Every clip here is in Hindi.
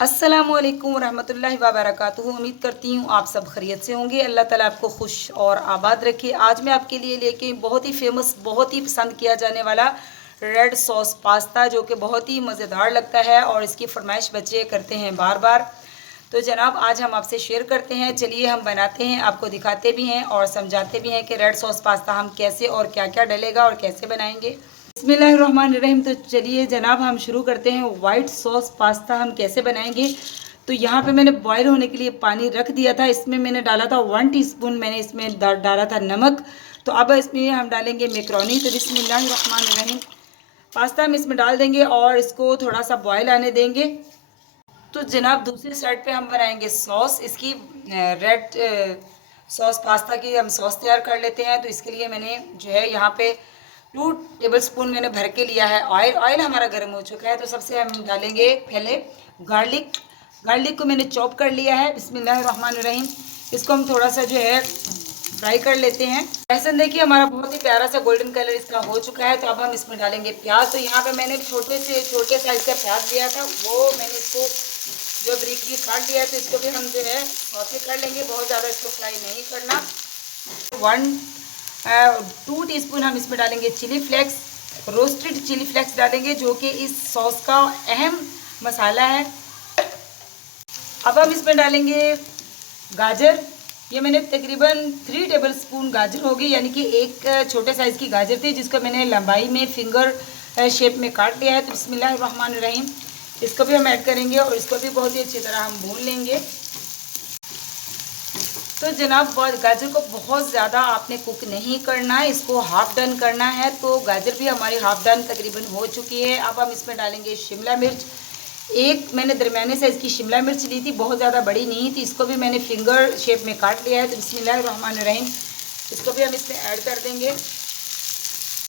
अस्सलामुअलैकुम रहमतुल्लाहि व बरकातुहू। उम्मीद करती हूँ आप सब खैरियत से होंगे। अल्लाह ताला आपको खुश और आबाद रखे। आज मैं आपके लिए लेके बहुत ही फेमस, बहुत ही पसंद किया जाने वाला रेड सॉस पास्ता, जो कि बहुत ही मज़ेदार लगता है और इसकी फरमाइश बच्चे करते हैं बार बार। तो जनाब आज हम आपसे शेयर करते हैं, चलिए हम बनाते हैं, आपको दिखाते भी हैं और समझाते भी हैं कि रेड सॉस पास्ता हम कैसे और क्या क्या डलेगा और कैसे बनाएंगे। बिस्मिल्लाहिर्रहमानिर्रहीम। तो चलिए जनाब हम शुरू करते हैं। वाइट सॉस पास्ता हम कैसे बनाएंगे। तो यहाँ पे मैंने बॉईल होने के लिए पानी रख दिया था। इसमें मैंने डाला था 1 टीस्पून, मैंने इसमें डाला था नमक। तो अब इसमें हम डालेंगे मैक्रोनी। तो बिस्मिल्लाहिर्रहमानिर्रहीम पास्ता हम इसमें डाल देंगे और इसको थोड़ा सा बॉयल आने देंगे। तो जनाब दूसरी साइड पे हम बनाएंगे सॉस। इसकी रेड सॉस पास्ता की हम सॉस तैयार कर लेते हैं। तो इसके लिए मैंने जो है यहाँ पे 2 टेबलस्पून मैंने भर के लिया है ऑयल। ऑयल हमारा गर्म हो चुका है। तो सबसे हम डालेंगे पहले गार्लिक। गार्लिक को मैंने चॉप कर लिया है। बिस्मिल्लाहिर्रहमानिर्रहीम इसको हम थोड़ा सा जो है फ्राई कर लेते हैं। ऐसा देखिए हमारा बहुत ही प्यारा सा गोल्डन कलर इसका हो चुका है। तो अब हम इसमें डालेंगे प्याज। तो यहाँ पे मैंने छोटे साइज़ का प्याज लिया था, वो मैंने इसको जो ब्रिकली काट दिया है। तो इसको भी हम जो है सौते कर लेंगे, बहुत ज़्यादा इसको फ्राई नहीं करना। 2 टीस्पून हम इसमें डालेंगे chilli flakes, roasted chilli flakes डालेंगे, जो कि इस सॉस का अहम मसाला है। अब हम इसमें डालेंगे गाजर। ये मैंने तकरीबन 3 टेबलस्पून गाजर होगी, यानी कि एक छोटे साइज़ की गाजर थी जिसको मैंने लंबाई में फिंगर शेप में काट लिया है। तो बिस्मिल्लाहिर्रहमानिर्रहीम इसको भी हम ऐड करेंगे और इसको भी बहुत ही अच्छी तरह हम भून लेंगे। तो जनाब गाजर को बहुत ज़्यादा आपने कुक नहीं करना है, इसको हाफ डन करना है। तो गाजर भी हमारी हाफ डन तकरीबन हो चुकी है। अब हम इसमें डालेंगे शिमला मिर्च। एक मैंने दरमियाने साइज़ की शिमला मिर्च ली थी, बहुत ज़्यादा बड़ी नहीं थी। इसको भी मैंने फिंगर शेप में काट लिया है। तो बिस्मिल्लाहिर्रहमानिर्रहीम इसको भी हम इसमें ऐड कर देंगे।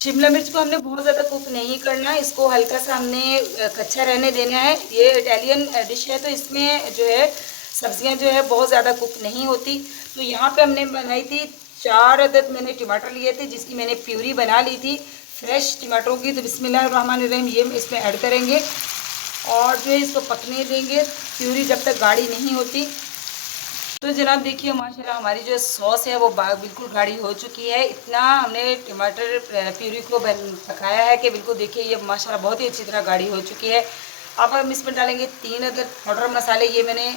शिमला मिर्च को हमने बहुत ज़्यादा कुक नहीं करना है, इसको हल्का सा हमने कच्चा रहने देना है। ये इटालियन डिश है, तो इसमें जो है सब्जियां जो है बहुत ज़्यादा कुक नहीं होती। तो यहाँ पे हमने बनाई थी 4 अदद मैंने टमाटर लिए थे, जिसकी मैंने प्यूरी बना ली थी फ्रेश टमाटरों की। तो बिस्मिल्लाहिर्रहमानिर्रहीम ये इसमें ऐड करेंगे और जो है इसको पकने देंगे, प्यूरी जब तक गाढ़ी नहीं होती। तो जनाब देखिए माशाल्लाह हमारी जो सॉस है वो बिल्कुल गाढ़ी हो चुकी है। इतना हमने टमाटर प्यूरी को पकाया है कि बिल्कुल देखिए ये माशाल्लाह बहुत ही अच्छी तरह गाढ़ी हो चुकी है। अब हम इसमें डालेंगे 3 अदद पाउडर मसाले। ये मैंने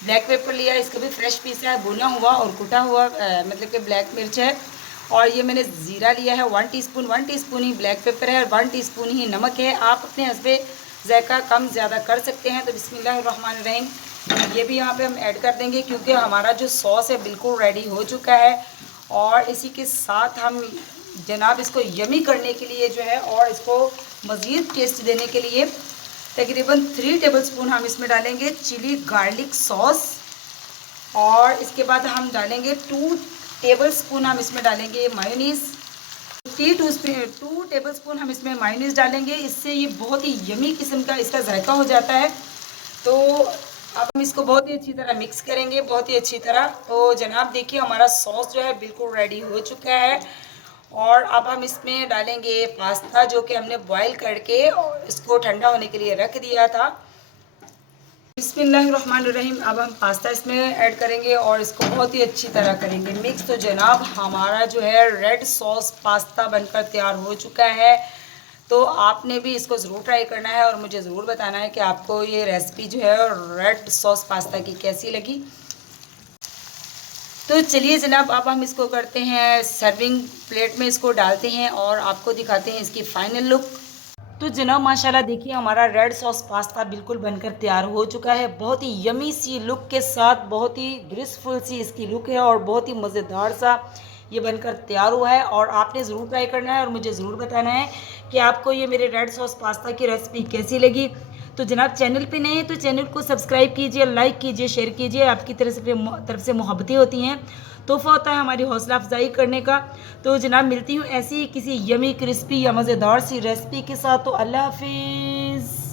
ब्लैक पेपर लिया है, इसका भी फ्रेश पीस है, भुना हुआ और कुटा हुआ मतलब कि ब्लैक मिर्च है। और ये मैंने ज़ीरा लिया है 1 टीस्पून ही ब्लैक पेपर है और 1 टीस्पून ही नमक है। आप अपने हस्बे जायका कम ज़्यादा कर सकते हैं। तो बिस्मिल्लाहिर्रहमानिर्रहीम ये भी यहाँ पे हम ऐड कर देंगे, क्योंकि हमारा जो सॉस है बिल्कुल रेडी हो चुका है। और इसी के साथ हम जनाब इसको यमी करने के लिए जो है और इसको मज़ीद टेस्ट देने के लिए तकरीबन 3 टेबलस्पून हम इसमें डालेंगे चिली गार्लिक सॉस। और इसके बाद हम डालेंगे 2 टेबलस्पून हम इसमें डालेंगे मायोनीज़। 2 टेबलस्पून हम इसमें मायोनीज़ डालेंगे, इससे ये बहुत ही यमी किस्म का इसका जायका हो जाता है। तो अब हम इसको बहुत ही अच्छी तरह मिक्स करेंगे, बहुत ही अच्छी तरह। तो जनाब देखिए हमारा सॉस जो है बिल्कुल रेडी हो चुका है। और अब हम इसमें डालेंगे पास्ता, जो कि हमने बॉईल करके और इसको ठंडा होने के लिए रख दिया था। बिस्मिल्लाहिर्रहमानिर्रहीम अब हम पास्ता इसमें ऐड करेंगे और इसको बहुत ही अच्छी तरह करेंगे मिक्स। तो जनाब हमारा जो है रेड सॉस पास्ता बनकर तैयार हो चुका है। तो आपने भी इसको ज़रूर ट्राई करना है और मुझे ज़रूर बताना है कि आपको ये रेसिपी जो है रेड सॉस पास्ता की कैसी लगी। तो चलिए जनाब अब हम इसको करते हैं सर्विंग प्लेट में, इसको डालते हैं और आपको दिखाते हैं इसकी फ़ाइनल लुक। तो जनाब माशाल्लाह देखिए हमारा रेड सॉस पास्ता बिल्कुल बनकर तैयार हो चुका है। बहुत ही यमी सी लुक के साथ, बहुत ही ग्रेसफुल सी इसकी लुक है और बहुत ही मज़ेदार सा ये बनकर तैयार हुआ है। और आपने ज़रूर ट्राई करना है और मुझे ज़रूर बताना है कि आपको ये मेरे रेड सॉस पास्ता की रेसिपी कैसी लगी। तो जनाब चैनल पे नए हैं तो चैनल को सब्सक्राइब कीजिए, लाइक कीजिए, शेयर कीजिए। आपकी तरफ से मोहब्बतें होती हैं, तोहफ़ा होता है हमारी हौसला अफजाई करने का। तो जनाब मिलती हूँ ऐसी किसी यमी क्रिस्पी या मज़ेदार सी रेसिपी के साथ। तो अल्लाह हाफिज़।